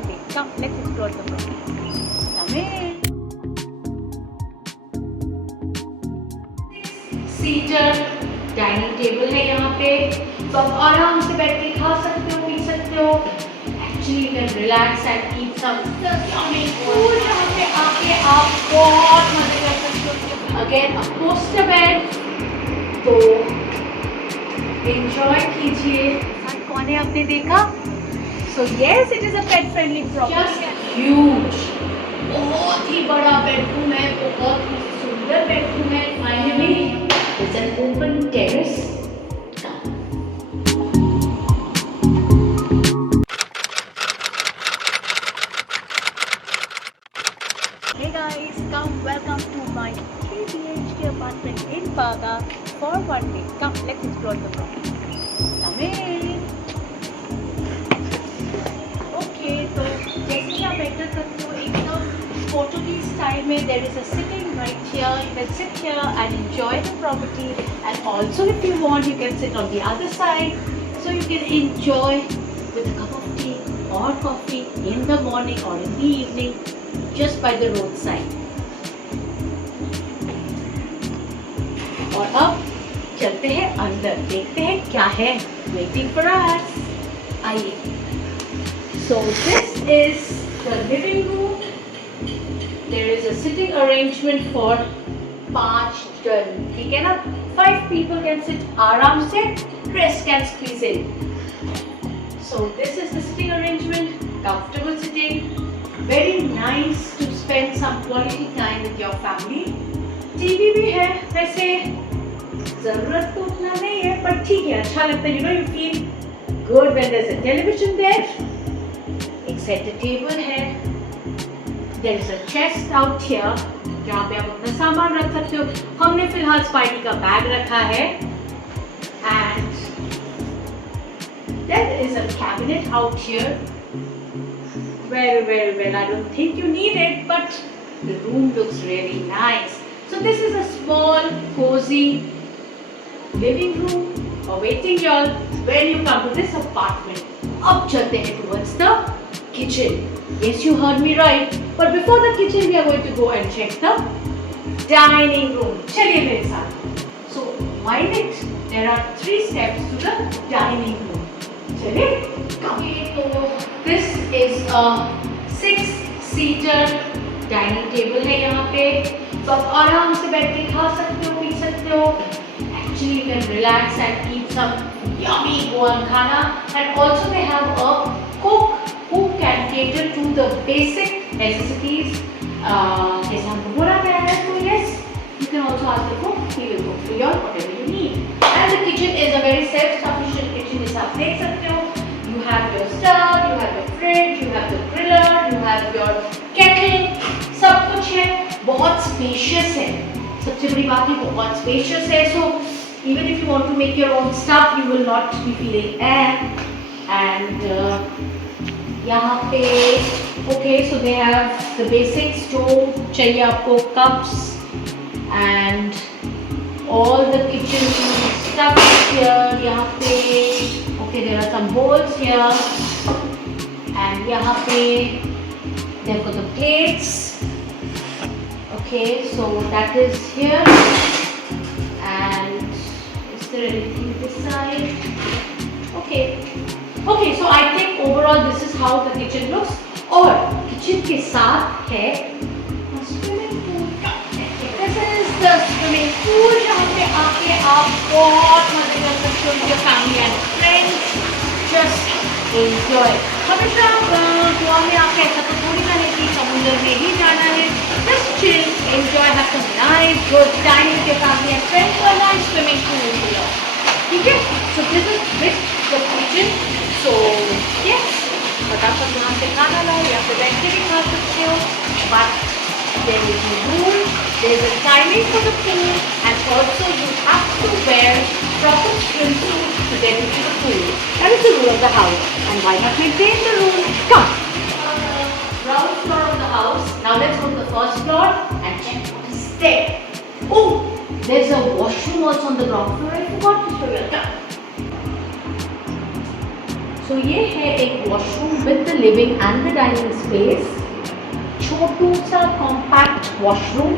one day. Come, let's explore the property. Come in. Seater dining table है यहाँ पे, तो आप आराम से बैठ के खा सकते हो, पी सकते हो. Actually you can relax and eat some yummy food. यहाँ पे आके आप बहुत मजे कर सकते हो. अगेन अ पोस्टर बेड, तो एंजॉय कीजिए. साथ कौन है आपने देखा? So yes, it is a pet friendly property. Just huge, बहुत ही बड़ा बेडरूम है, बहुत ही सुंदर बेडरूम है. Finally it's an open terrace. Hey guys, welcome to my 3 BHK apartment in Baga for one day. Come, let's explore the property. Come in. Okay, so जैसे कि आप enter करते हो एकदम Portuguese style में, there is a sitting right here. You can sit here and enjoy the property, and also if you want you can sit on the other side, so you can enjoy with a cup of tea or coffee in the morning or in the evening just by the roadside. और अब चलते हैं अंदर, देखते हैं क्या है waiting for us. आइए. So this is the living room. There is a sitting arrangement for 5 जन, ठीक है ना? 5 people can sit आराम से, rest can squeeze in. So this is the sitting arrangement, comfortable sitting, very nice to spend some quality time with your family. TV भी है, वैसे ज़रूरत तो उतना नहीं है, पर ठीक है, अच्छा लगता है. You know, you feel good when there's a television there. एक center table है. There is a chest out here जहाँ पे आप अपना सामान रख सकते हो. हमने फिलहाल स्पाइडी का बैग रखा है. And there is a cabinet out here. Well, I don't think you need it, but the room looks really nice. So this is a small, cozy living room awaiting you all when you come to this apartment. अब चलते हैं towards the kitchen. Yes, you heard me right. But before the kitchen, we are going to go and check the dining room. चलिए मेरे साथ. So mind it, there are 3 steps to the dining room. चलिए. तो this is a 6-seater dining table है यहाँ पे. तो आप आराम से बैठ के खा सकते हो, पी सकते हो. Actually, you can relax and eat some yummy Goan khana. And also they have a cook who can cater to the basic necessities. जैसे हमको बोला गया है, तो yes, you can also ask the cook. He will cook for you whatever you need. And the kitchen is a very self-sufficient kitchen. जैसा आप देख सकते हो, you have your stove, you have your fridge, you have the griller, you have your kettle. सब कुछ है, बहुत spacious है. सबसे बड़ी बात है, बहुत spacious है. So even if you want to make your own stuff, you will not be feeling and यहाँ पे okay, so they have the basics जो चाहिए आपको, cups and all the kitchen stuff here. यहाँ पे okay, there are some bowls here, and यहाँ पे they've got the plates. Okay, so that is here, and is there anything this side? Okay, so I think overall this is how the kitchen looks. और kitchen के साथ है swimming pool. This is the swimming pool जहाँ पे आके आप बहुत मजे कर सकते हो with your family and friends. Just enjoy. हमेशा गोवा में आके ऐसा तो थोड़ी ना है कि समुद्र में ही जाना है. Just chill, enjoy, have some nice good time with your family and friends. So a nice swimming pool here. ठीक है? So this is with the kitchen. So yes, फटाफट यहाँ से खाना लाओ या फिर बैठ के भी खा सकते हो. But there is a rule, there is a timing for the pool, and also you have to wear proper swimsuit to get into the pool. That is the rule of the house. And why not maintain the rule? Come. Ground floor of the house. Now let's go to the first floor and check what is there. Oh, there's a washroom also on the ground floor. I forgot to show you. So ये है एक washroom with the living and the dining space. छोटू सा compact washroom,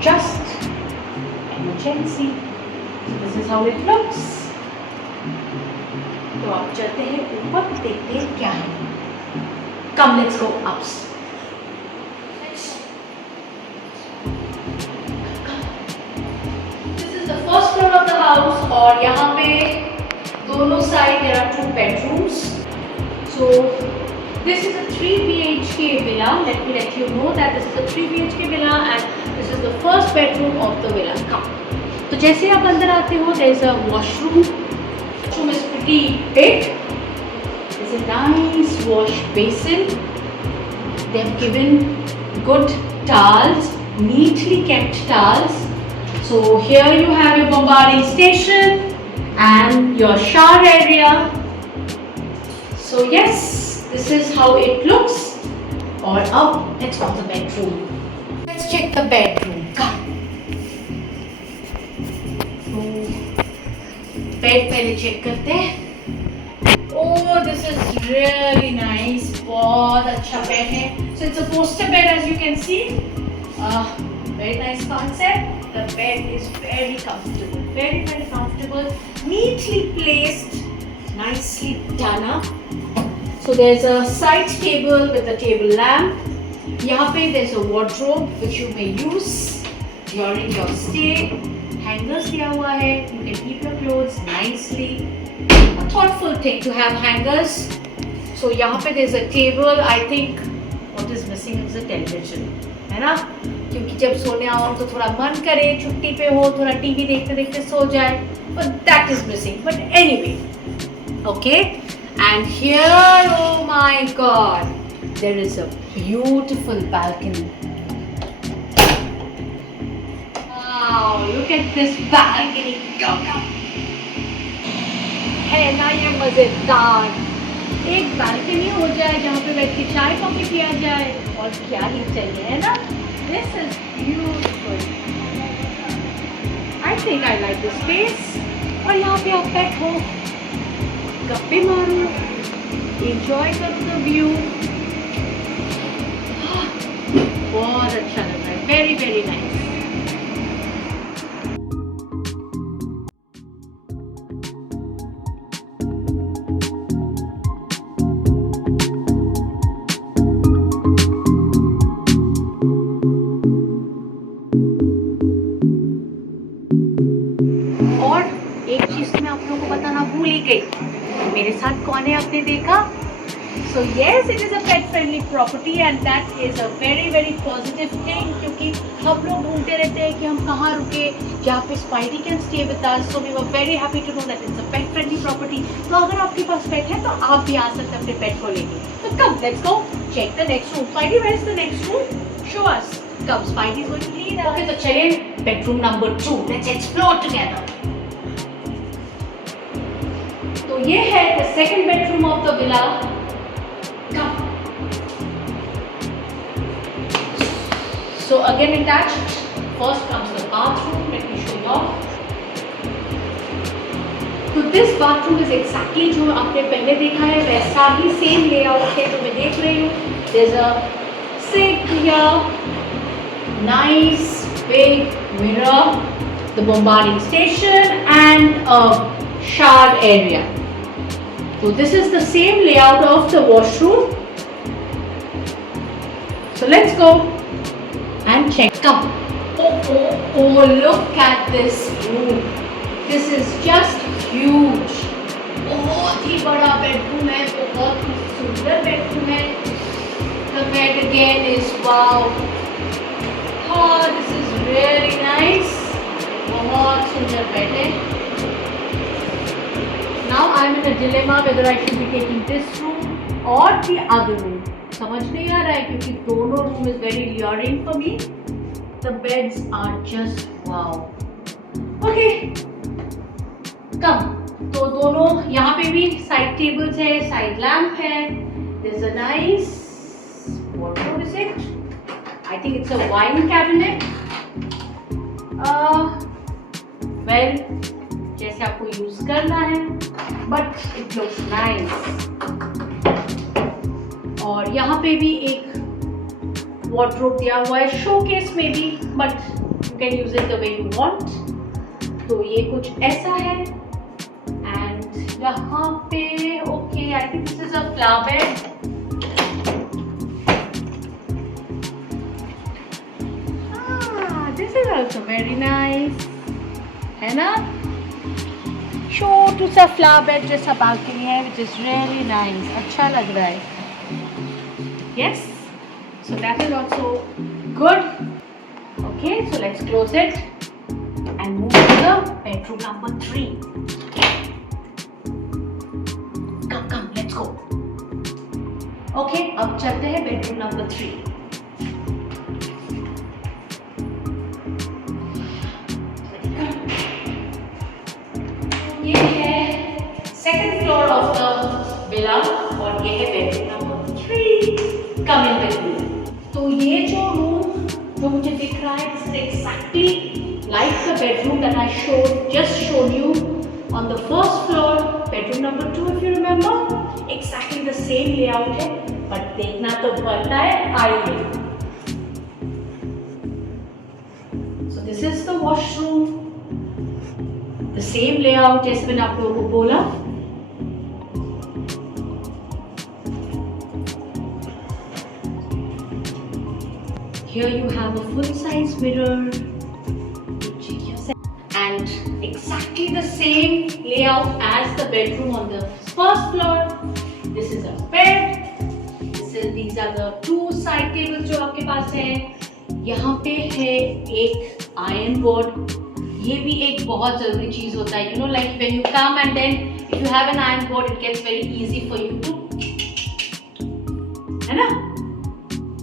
just emergency. So this is how it looks. तो आप चलते हैं ऊपर, देखते हैं क्या है. Come, let's go up. This is the first floor of the house और यहाँ पे दोनों side there are 2 bedrooms. So this is a 3 BHK villa. Let me let you know that this is a 3 BHK villa and this is the first bedroom of the villa. Come. तो जैसे आप अंदर आते हो, there is a washroom. Washroom is pretty big. There's a nice wash basin. They've given good towels, neatly kept towels. So here you have your bombarding station and your shower area. So yes, this is how it looks. Or up, let's go to the bedroom. Let's check the bedroom. Come. So bed पहले check करते हैं. Oh, this is really nice. बहुत अच्छा bed है. So it's a poster bed as you can see. Very nice concept. The bed is very comfortable. Very comfortable. Neatly placed. Nicely done up. So there's a side table with a table lamp. यहाँ पे there's a wardrobe which you may use during your stay. Hangers दिया हुआ है. You can keep your clothes nicely. A thoughtful thing to have hangers. So यहाँ पे there's a table. I think what is missing is a television. है ना? क्योंकि जब सोने आओ तो थोड़ा मन करे, छुट्टी पे हो, थोड़ा टीवी देखते देखते सो जाए. But that is missing. But anyway, okay. And here, oh my God, there is a beautiful balcony. Wow, look at this balcony. Go. है ना ये मजेदार. एक बालकनी हो जाए जहाँ पे बैठ के चाय कॉफी पिया जाए और क्या ही चाहिए, है ना? This is beautiful. I think I like this space. और यहाँ पे आप बैठो, गप्पे मारो, enjoy the view. बहुत अच्छा लग रहा है. Very nice. और एक चीज मैं आप लोगों को बताना भूल ही गई. मेरे साथ कौन है आपने देखा? So yes, it is a pet friendly property and that is a very positive thing क्योंकि हम लोग ढूंढते रहते हैं कि हम कहाँ रुके जहाँ पे Spidey can stay with us. So we were very happy to know that it's a pet friendly property. तो अगर आपके पास पेट है तो आप भी आ सकते हैं अपने पेट को लेके. तो come, let's go check the next room. Spidey, where is the next room? Show us. Come, Spidey is going to lead us. Okay, तो चलिए bedroom number 2. Let's explore together. तो ये है the second bedroom of the villa. Come. So again attached. First comes the bathroom. Let me show you off. तो this bathroom is exactly जो आपने पहले देखा है वैसा ही same layout है जो मैं देख रही हूँ. There's a sink here. Nice big mirror. The bombarding station and a shower area. So this is the same layout of the washroom. So let's go and check. Come. Oh, look at this room. This is just huge. बहुत ही बड़ा bedroom है, बहुत ही सुंदर bedroom है. The bed again is wow. Oh, this is really nice. बहुत सुंदर bed है. Now I'm in a dilemma whether I should be taking this room or the other room. समझ नहीं आ रहा है क्योंकि दोनों room is very luring for me. The beds are just wow. Okay, come. तो दोनों यहाँ पे भी side tables है, side lamp है. There's a nice wardrobe, is it? I think it's a wine cabinet. Well, जैसे से आपको यूज करना है, बट इट लुक्स नाइस। और यहाँ पे भी एक वार्डरोब दिया हुआ है, शोकेस में भी, but you can use it the way you want. तो ये कुछ ऐसा है। एंड यहाँ पे okay, I think this is a flower bed. This is also very nice, है ना? छोटू सा फ्लावर बेड जैसा बालकनी है, विच इज रियली नाइस, अच्छा लग रहा है। Yes, so that is also good. Okay, so let's close it and move to the bedroom number 3. Come, let's go. Okay, अब चलते हैं bedroom number 3. ये है second floor of the villa और ये है bedroom number 3. Come in with me. तो ये जो रूम जो मुझे दिख रहा है, it's exactly like the bedroom that I just showed you on the first floor, bedroom number 2 if you remember. Exactly the same layout है, but देखना तो पड़ता है आईने। So this is the washroom. The same layout जैसे मैंने आप लोगों को बोला। Here you have a full-size mirror, and exactly the same layout as the bedroom on the first floor. This is a bed. These are the 2 side tables जो आपके पास है। यहाँ पे है एक iron board. ये भी एक बहुत जरूरी चीज होता है, you know, like when you come and then if you have an iron board, it gets very easy for you to, है ना?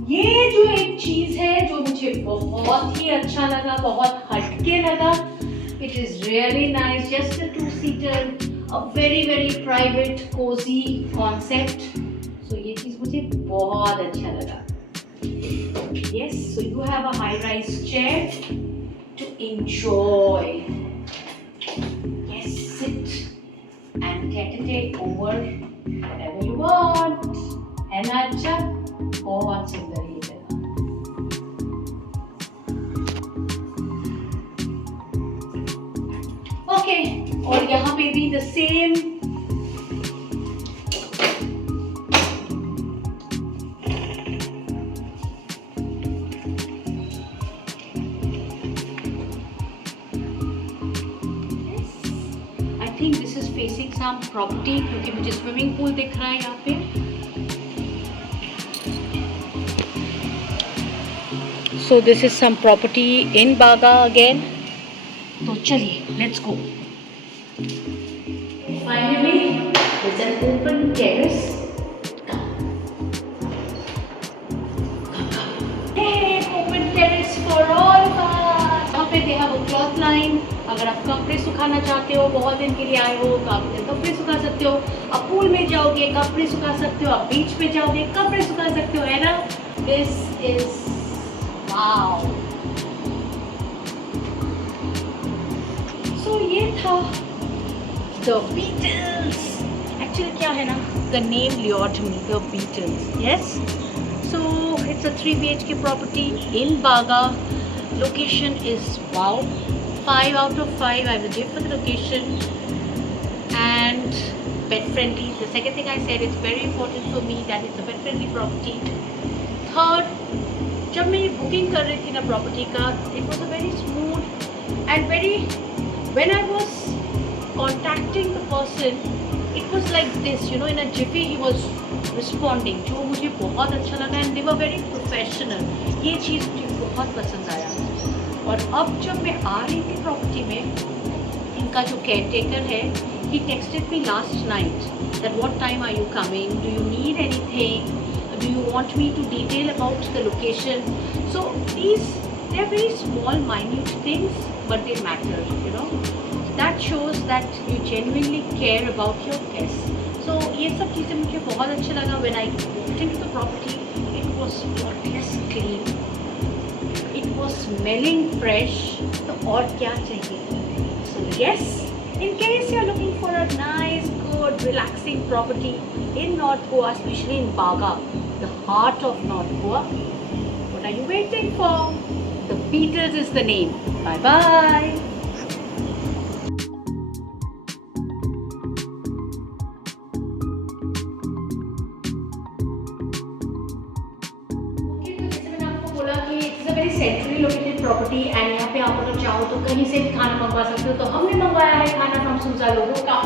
ये जो एक चीज है जो मुझे बहुत ही अच्छा लगा, बहुत हटके लगा, it is really nice, just a 2-seater, a very private cozy concept. So ये चीज मुझे बहुत अच्छा लगा। Yes, so you have a high rise chair to enjoy. Yes, sit and take over whatever you want. है ना अच्छा? बहुत सुंदर ये जगह। ओके, और यहाँ पे भी the same I think this is facing sum property, क्योंकि मुझे स्विमिंग पूल दिख रहा है यहाँ पे। So this is some property in Baga again. तो चलिए, let's go. Finally, there's an open terrace. Hey, open terrace for all of us. यहाँ पे they have a cloth line. अगर आप कपड़े सुखाना चाहते हो, बहुत दिन के लिए आए हो, तो आप कपड़े सुखा सकते हो। आप पूल में जाओगे, कपड़े सुखा सकते हो। आप बीच पे जाओगे, कपड़े सुखा सकते हो, है ना? This is wow. So ये था The Beatles. Actually क्या है ना, the name lured me, The Beatles. Yes. So it's a 3 BHK property in Baga. Location is wow. 5 out of 5 I will give for the location. And pet friendly. The second thing I said, it's very important for me that it's a pet friendly property. Third, जब मैं ये booking कर रही थी ना property का, it was a very smooth and very, when I was contacting the person, it was like this, you know, in a Zifi he was responding, जो मुझे बहुत अच्छा लगा। And they were very professional. ये चीज़ मुझे बहुत पसंद आया। और अब जब मैं आ रही थी प्रॉपर्टी में, इनका जो केयर टेकर है, he texted me last night that what time are you coming, do you need anything, do you want me to detail about the location. So these, they are very small minute things, but they matter, you know. That shows that you genuinely care about your guests. So ये सब चीज़ें मुझे बहुत अच्छा लगा। When I walked into the property, it was spotless clean, it was smelling fresh, तो और क्या चाहिए। So yes, In case you're looking for a nice, good, relaxing property in North Goa, especially in Baga, the heart of North Goa, what are you waiting for? The Beatles is the name. Bye bye. जैसे मैंने आपको बोला कि it's a very centrally located property and यहाँ पे आप अगर चाहो तो कहीं से भी खाना मंगवा सकते हो. तो हमने मंगवाया है खाना फ्रॉम सूजा लोगो का.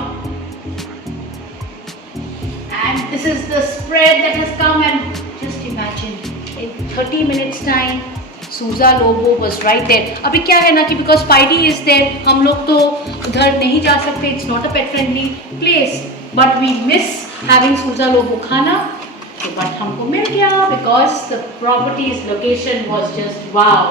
And this is the spread that has come, and just imagine in 30 minutes time Souza Lobo was right there. अभी क्या है ना कि because Spidey is there, हम लोग तो उधर नहीं जा सकते. It's not a pet friendly place, but we miss having Souza Lobo खाना. But हमको मिल गया because the property's location was just wow.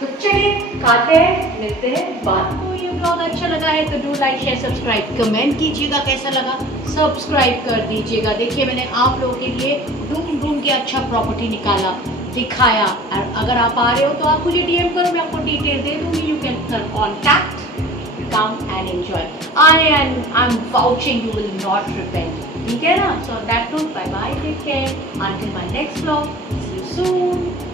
तो चलिए खाते हैं, मिलते हैं बाद. तो ये ब्लॉग अच्छा लगा है तो do like share subscribe, comment कीजिएगा कैसा लगा, सब्सक्राइब कर दीजिएगा. देखिए मैंने आप लोगों के लिए ढूंढ के अच्छा प्रॉपर्टी निकाला, दिखाया. और अगर आप आ रहे हो तो आप मुझे डीएम करो, मैं आपको डिटेल दे दूँगी. You can contact, come and enjoy. I'm vouching you will not repent. ठीक है ना? So on that note, bye bye, take care. Until my next vlog. See you soon.